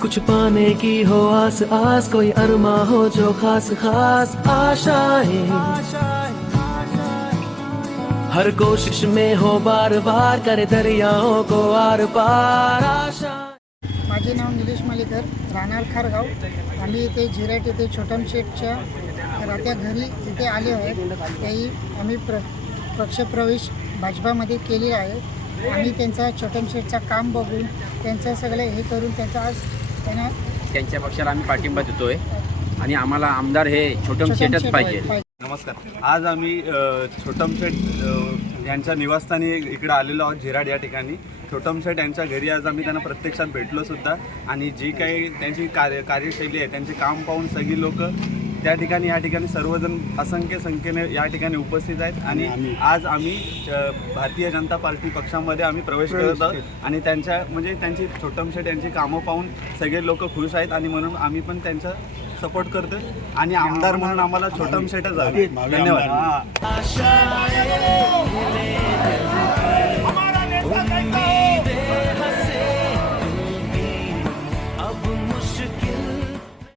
कुछ पाने की हो आस आस, कोई अरमा हो जो खास खास आशाएं, हर कोशिश में हो बार बार, करे दरियाओं को आर पार आशा। माझे नाव निलेश मालेकर, राहणार खारगाव. आम्ही इथे झिराट येथे छोटम शेठच्या राहत्या घरी इथे आले आहेत. त्याही आम्ही पक्षप्रवेश भाजपामध्ये केले आहे. आम्ही त्यांचा छोटम शेठचा काम बघून त्यांचं सगळं हे करून त्यांच्या पक्षाला आम्ही पाठिंबा देतोय आणि आम्हाला आमदार हे छोटम शेठच पाहिजे. नमस्कार. आज आम्ही छोटम शेठ यांच्या निवासस्थानी इकडे आलेलो आहोत झिराड या ठिकाणी. छोटम शेठ यांच्या घरी आज आम्ही त्यांना प्रत्यक्षात भेटलो सुद्धा आणि जी काही त्यांची कार्यशैली आहे, त्यांचे काम पाहून सगळी लोक त्या ठिकाणी या ठिकाणी सर्वजण असंख्य संख्येने या ठिकाणी उपस्थित आहेत. आणि आज आम्ही भारतीय जनता पार्टी पक्षामध्ये आम्ही प्रवेश करत आहोत आणि त्यांची छोटम शेठ यांची कामं पाहून सगळे लोक खुश आहेत आणि म्हणून आम्ही पण त्यांचा सपोर्ट करतो आणि आमदार म्हणून आम्हाला छोटम शेठच हवे. धन्यवाद.